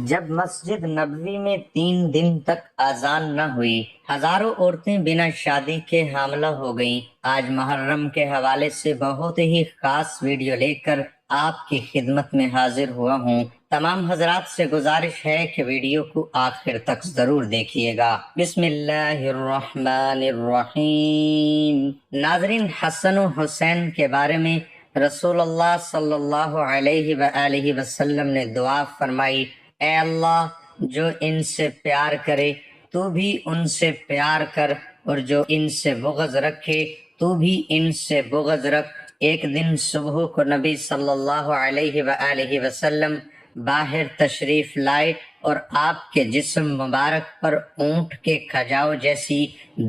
جب مسجد نبوی میں 3 دن تک اذان نہ ہوئی، ہزاروں عورتیں بنا شادی کے حاملہ ہو گئیں۔ آج محرم کے حوالے سے بہت ہی خاص ویڈیو لے کر آپ کی خدمت میں حاضر ہوا ہوں۔ تمام حضرات سے گزارش ہے کہ ویڈیو کو آخر تک ضرور دیکھیے گا۔ بسم اللہ الرحمن الرحیم۔ ناظرین، حسن و حسین کے بارے میں رسول اللہ صلی اللہ علیہ وآلہ وسلم نے دعا فرمائی، اے اللہ، جو ان سے پیار کرے تو بھی ان سے پیار کر، اور جو ان سے بغض رکھے تو بھی ان سے بغض رکھ۔ ایک دن صبح کو نبی صلی اللہ علیہ وآلہ وسلم باہر تشریف لائے اور آپ کے جسم مبارک پر اونٹ کے کھجاؤ جیسی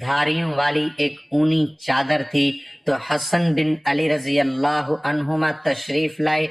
دھاریوں والی ایک اونی چادر تھی، تو حسن بن علی رضی اللہ عنہما تشریف لائے۔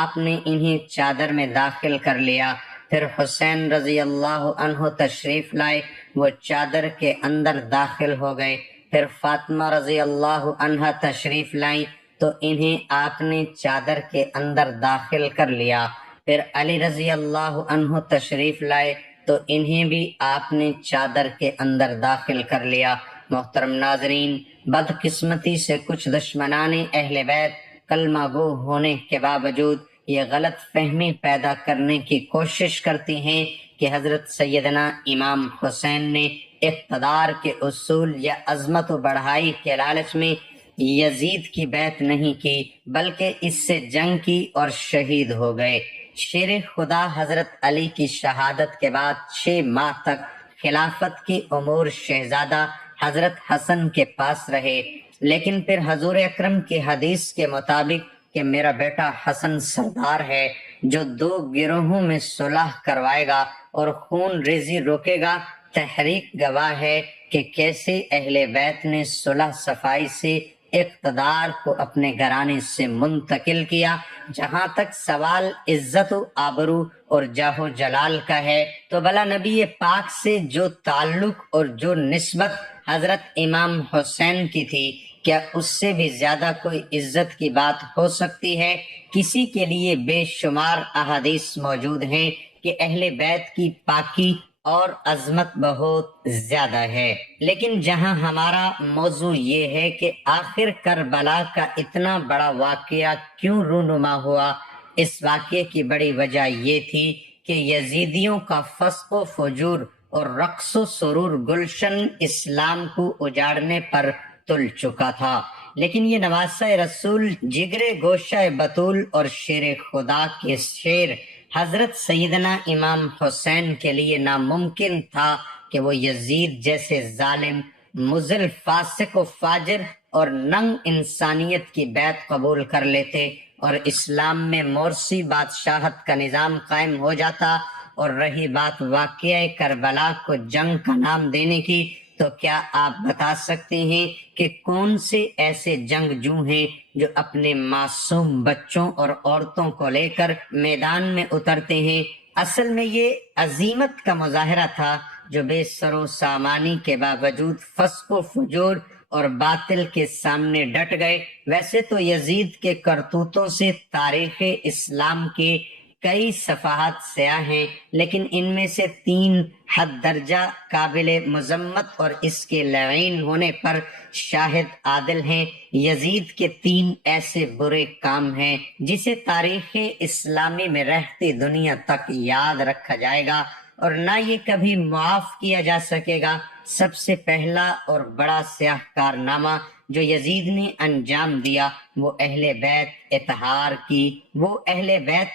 آپ نے انہیں چادر میں داخل کر لیا۔ پھر حسین رضی اللہ عنہ تشریف لائے، وہ چادر کے اندر داخل ہو گئے۔ پھر فاطمہ رضی اللہ عنہ تشریف لائیں تو انہیں آپ نے چادر کے اندر داخل کر لیا۔ پھر علی رضی اللہ عنہ تشریف لائے تو انہیں بھی آپ نے چادر کے اندر داخل کر لیا۔ محترم ناظرین، بدقسمتی سے کچھ دشمنان اہل بیت کلمہ گو ہونے کے باوجود یہ غلط فہمی پیدا کرنے کی کوشش کرتی ہیں کہ حضرت سیدنا امام حسین نے اقتدار کے اصول یا عظمت و بڑھائی کے لالچ میں یزید کی بیعت نہیں کی، بلکہ اس سے جنگ کی اور شہید ہو گئے۔ شیر خدا حضرت علی کی شہادت کے بعد 6 ماہ تک خلافت کے امور شہزادہ حضرت حسن کے پاس رہے، لیکن پھر حضور اکرم کی حدیث کے مطابق کہ میرا بیٹا حسن سردار ہے جو 2 گروہوں میں صلح کروائے گا اور خون ریزی روکے گا، تحریک گواہ ہے کہ کیسے اہل بیت نے صلح صفائی سے اقتدار کو اپنے گھرانے سے منتقل کیا۔ جہاں تک سوال عزت و آبرو اور جاہ و جلال کا ہے تو بلا نبی پاک سے جو تعلق اور جو نسبت حضرت امام حسین کی تھی، کیا اس سے بھی زیادہ کوئی عزت کی بات ہو سکتی ہے؟ کسی کے لیے بے شمار احادیث موجود ہیں کہ اہل بیت کی پاکی اور عظمت بہت زیادہ ہے، لیکن جہاں ہمارا موضوع یہ ہے کہ آخر کربلا کا اتنا بڑا واقعہ کیوں رونما ہوا، اس واقعے کی بڑی وجہ یہ تھی کہ یزیدیوں کا فسق و فجور اور رقص و سرور گلشن اسلام کو اجاڑنے پر تل چکا تھا، لیکن یہ نواسہ رسول، جگر گوشہ بطول اور شیر خدا کے شیر حضرت سیدنا امام حسین کے لیے ناممکن تھا کہ وہ یزید جیسے ظالم، مضل، فاسق و فاجر اور ننگ انسانیت کی بیعت قبول کر لیتے اور اسلام میں مورسی بادشاہت کا نظام قائم ہو جاتا۔ اور رہی بات واقعہ کربلا کو جنگ کا نام دینے کی، تو کیا آپ بتا سکتے ہیں کہ کون سے ایسے جنگجو ہیں جو اپنے معصوم بچوں اور عورتوں کو لے کر میدان میں اترتے ہیں؟ اصل میں یہ عزیمت کا مظاہرہ تھا جو بے سر و سامانی کے باوجود فسق و فجور اور باطل کے سامنے ڈٹ گئے۔ ویسے تو یزید کے کرتوتوں سے تاریخ اسلام کے کئی صفحات سیاہ ہیں، لیکن ان میں سے 3 حد درجہ قابل مذمت اور اس کے لعین ہونے پر شاہد عادل ہیں۔ یزید کے 3 ایسے برے کام ہیں جسے تاریخ اسلامی میں رہتی دنیا تک یاد رکھا جائے گا اور نہ یہ کبھی معاف کیا جا سکے گا۔ سب سے پہلا اور بڑا سیاہ کارنامہ جو یزید نے انجام دیا وہ اہل بیت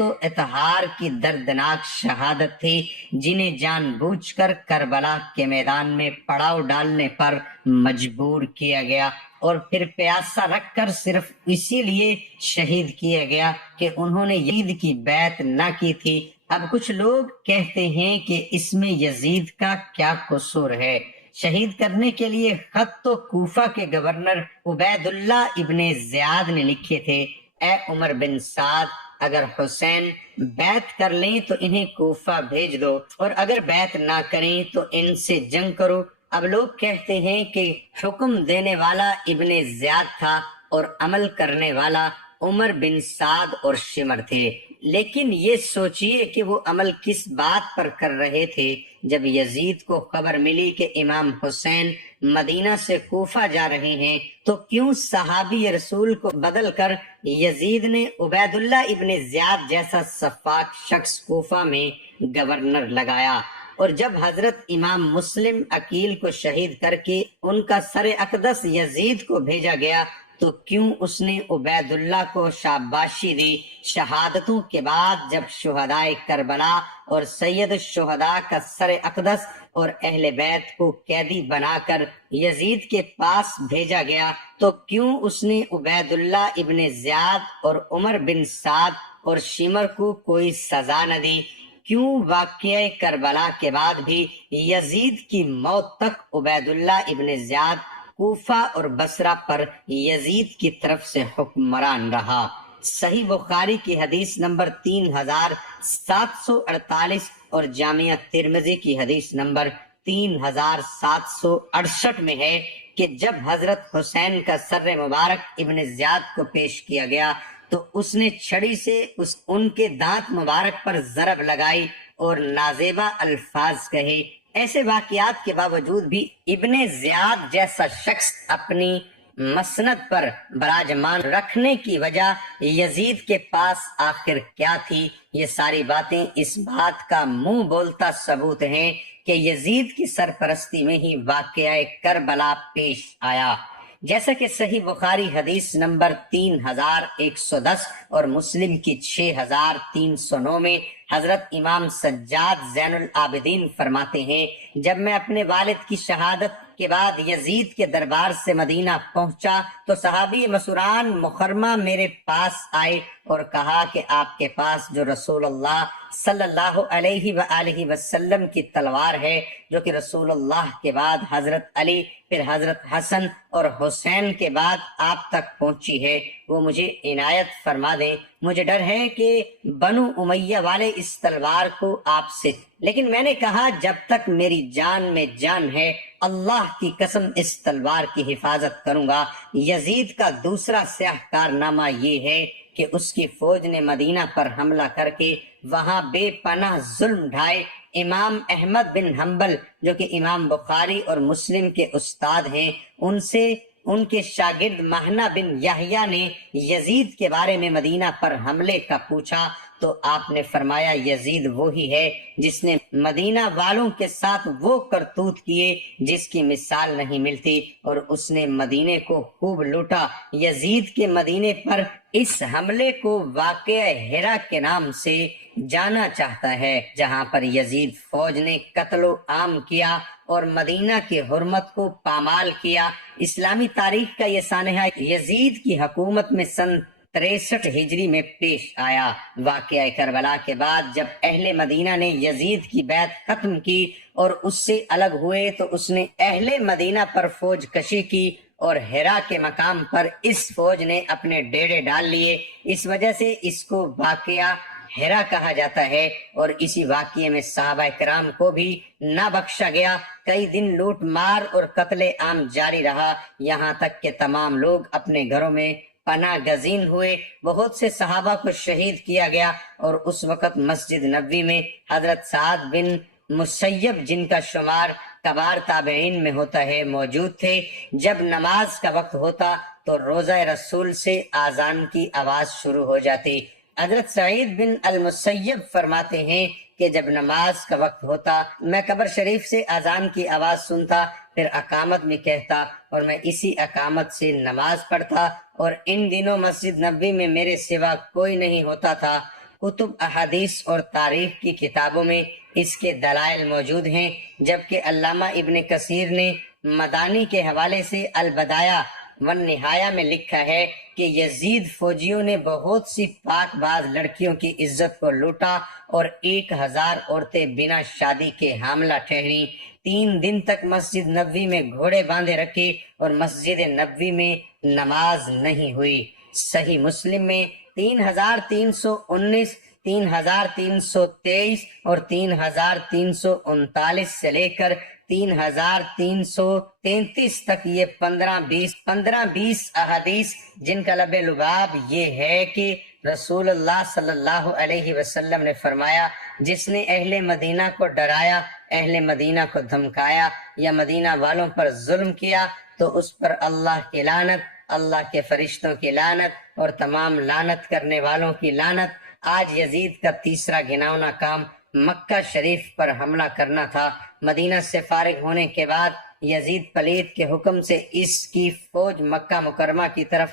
و اطہار کی دردناک شہادت تھی، جنہیں جان بوجھ کر کربلا کے میدان میں پڑاؤ ڈالنے پر مجبور کیا گیا اور پھر پیاسا رکھ کر صرف اسی لیے شہید کیا گیا کہ انہوں نے یزید کی بیعت نہ کی تھی۔ اب کچھ لوگ کہتے ہیں کہ اس میں یزید کا کیا قصور ہے؟ شہید کرنے کے لیے خط تو کوفہ کے گورنر عبید اللہ ابن زیاد نے لکھے تھے، اے عمر بن سعد، اگر حسین بیعت کر لیں تو انہیں کوفہ بھیج دو، اور اگر بیعت نہ کریں تو ان سے جنگ کرو۔ اب لوگ کہتے ہیں کہ حکم دینے والا ابن زیاد تھا اور عمل کرنے والا عمر بن سعد اور شمر تھے، لیکن یہ سوچئے کہ وہ عمل کس بات پر کر رہے تھے۔ جب یزید کو خبر ملی کہ امام حسین مدینہ سے کوفہ جا رہے ہیں تو کیوں صحابی رسول کو بدل کر یزید نے عبید اللہ ابن زیاد جیسا سفاک شخص کوفہ میں گورنر لگایا؟ اور جب حضرت امام مسلم عقیل کو شہید کر کے ان کا سر اقدس یزید کو بھیجا گیا تو کیوں اس نے عبید اللہ کو شاباشی دی؟ شہادتوں کے بعد جب شہدائے کربلا اور سید الشہداء کا سر اقدس اور اہل بیت کو قیدی بنا کر یزید کے پاس بھیجا گیا تو کیوں اس نے عبید اللہ ابن زیاد اور عمر بن سعد اور شمر کو کوئی سزا نہ دی؟ کیوں واقعہ کربلا کے بعد بھی یزید کی موت تک عبید اللہ ابن زیاد کوفہ اور بصرہ پر یزید کی طرف سے حکمران رہا؟ صحیح بخاری کی حدیث نمبر 3748 اور جامعہ ترمذی کی حدیث نمبر 3768 میں ہے کہ جب حضرت حسین کا سر مبارک ابن زیاد کو پیش کیا گیا تو اس نے چھڑی سے ان کے دانت مبارک پر ضرب لگائی اور نازیبا الفاظ کہے۔ ایسے واقعات کے باوجود بھی ابن زیاد جیسا شخص اپنی مسند پر براجمان رکھنے کی وجہ یزید کے پاس آخر کیا تھی؟ یہ ساری باتیں اس بات کا منہ بولتا ثبوت ہیں کہ یزید کی سرپرستی میں ہی واقعہ کربلا پیش آیا۔ جیسا کہ صحیح بخاری حدیث نمبر 3110 اور مسلم کی 6309 میں حضرت امام سجاد زین العابدین فرماتے ہیں، جب میں اپنے والد کی شہادت کے بعد یزید کے دربار سے مدینہ پہنچا تو صحابی مسوران مخرمہ میرے پاس آئے اور کہا کہ آپ کے پاس جو رسول اللہ صلی اللہ علیہ وآلہ وسلم کی تلوار ہے، جو کہ رسول اللہ کے بعد حضرت علی پھر حضرت حسن اور حسین کے بعد آپ تک پہنچی ہے، وہ مجھے عنایت فرما دیں۔ مجھے ڈر ہے کہ بنو امیہ والے اس تلوار کو آپ سے، لیکن میں نے کہا جب تک میری جان میں جان ہے اللہ کی قسم اس تلوار کی حفاظت کروں گا۔ یزید کا دوسرا سیاہ کارنامہ یہ ہے کہ اس کی فوج نے مدینہ پر حملہ کر کے وہاں بے پناہ ظلم ڈھائے۔ امام احمد بن حنبل جو کہ امام بخاری اور مسلم کے استاد ہیں، ان سے ان کے شاگرد مہنا بن یحییٰ نے یزید کے بارے میں مدینہ پر حملے کا پوچھا تو آپ نے فرمایا یزید وہی ہے جس نے مدینہ والوں کے ساتھ وہ کرتوت کیے جس کی مثال نہیں ملتی، اور اس نے مدینے کو خوب لوٹا۔ یزید کے مدینے پر اس حملے کو واقعہ ہرا کے نام سے جانا چاہتا ہے، جہاں پر یزید فوج نے قتل و عام کیا اور مدینہ کی حرمت کو پامال کیا۔ اسلامی تاریخ کا یہ سانحہ یزید کی حکومت میں سن 63 ہجری میں پیش آیا۔ واقعہ کربلا کے بعد جب اہل مدینہ نے یزید کی بیعت ختم کی اور اس سے الگ ہوئے تو اس نے اہل مدینہ پر فوج کشی کی اور ہرا کے مقام پر اس فوج نے اپنے ڈیرے ڈال لیے۔ اس وجہ سے اس کو واقعہ ہرا کہا جاتا ہے، اور اسی واقعے میں صحابہ کرام کو بھی نہ بخشا گیا۔ کئی دن لوٹ مار اور قتل عام جاری رہا، یہاں تک کہ تمام لوگ اپنے گھروں میں پناہ گزین ہوئے۔ بہت سے صحابہ کو شہید کیا گیا، اور اس وقت مسجد نبوی میں حضرت سعد بن مسیب جن کا شمار کبار تابعین میں ہوتا ہے موجود تھے۔ جب نماز کا وقت ہوتا تو روضہ رسول سے آذان کی آواز شروع ہو جاتی۔ حضرت سعید بن المسیب فرماتے ہیں کہ جب نماز کا وقت ہوتا میں قبر شریف سے آذان کی آواز سنتا، پھر اقامت میں کہتا اور میں اسی اقامت سے نماز پڑھتا، اور ان دنوں مسجد نبوی میں میرے سوا کوئی نہیں ہوتا تھا۔ کتب احادیث اور تاریخ کی کتابوں میں اس کے دلائل موجود ہیں، جبکہ علامہ ابن کثیر نے مدانی کے حوالے سے البدایہ والنہایہ میں لکھا ہے کہ یزید فوجیوں نے بہت سی پاک باز لڑکیوں کی عزت کو لوٹا اور 1000 عورتیں بنا شادی کے حاملہ ٹھہریں۔ 3 دن تک مسجد نبوی میں گھوڑے باندھے رکھے اور مسجد نبوی میں نماز نہیں ہوئی۔ صحیح مسلم میں 3319، 3323 اور 3339 سے لے کر 3333 تک یہ 15-20 احادیث جن کا لب لباب یہ ہے کہ رسول اللہ صلی اللہ علیہ وسلم نے فرمایا، جس نے اہل مدینہ کو ڈرایا، اہل مدینہ کو دھمکایا یا مدینہ والوں پر ظلم کیا تو اس پر اللہ کی لعنت، اللہ کے فرشتوں کی لعنت اور تمام لعنت کرنے والوں کی لعنت۔ آج یزید کا تیسرا گھناؤنا کام مکہ شریف پر حملہ کرنا تھا۔ مدینہ سے فارغ ہونے کے بعد یزید پلید کے حکم سے اس کی فوج مکہ مکرمہ کی طرف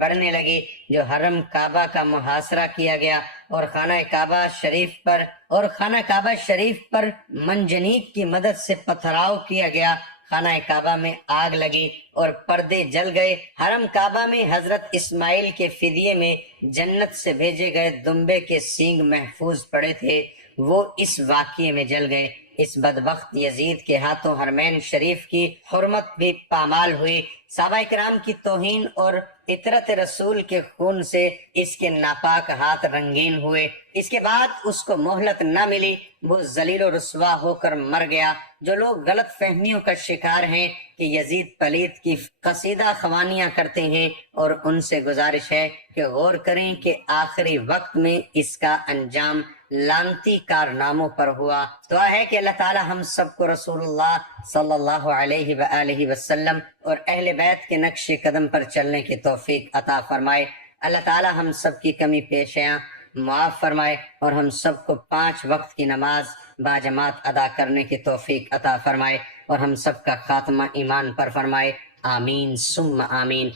بڑھنے لگی، جو حرم کعبہ کا محاصرہ کیا گیا اور خانہ کعبہ شریف پر منجنیق کی مدد سے پتھراؤ کیا گیا۔ خانہ کعبہ میں آگ لگی اور پردے جل گئے۔ حرم کعبہ میں حضرت اسماعیل کے فدیے میں جنت سے بھیجے گئے دمبے کے سینگ محفوظ پڑے تھے، وہ اس واقعے میں جل گئے۔ اس بدبخت یزید کے ہاتھوں حرمین شریف کی حرمت بھی پامال ہوئی۔ صحابہ کرام کی توہین اور عطرت رسول کے خون سے اس کے ناپاک ہاتھ رنگین ہوئے۔ اس کے بعد اس کو مہلت نہ ملی، وہ ذلیل و رسوا ہو کر مر گیا۔ جو لوگ غلط فہمیوں کا شکار ہیں کہ یزید پلید کی قصیدہ خوانیاں کرتے ہیں، اور ان سے گزارش ہے کہ غور کریں کہ آخری وقت میں اس کا انجام لعنتی کارناموں پر ہوا۔ دعا ہے کہ اللہ تعالی ہم سب کو رسول اللہ صلی اللہ علیہ وآلہ وسلم اور اہل بیت کے نقش قدم پر چلنے کی توفیق عطا فرمائے۔ اللہ تعالی ہم سب کی کمی پیشیاں معاف فرمائے اور ہم سب کو 5 وقت کی نماز باجماعت ادا کرنے کی توفیق عطا فرمائے اور ہم سب کا خاتمہ ایمان پر فرمائے۔ آمین ثم آمین۔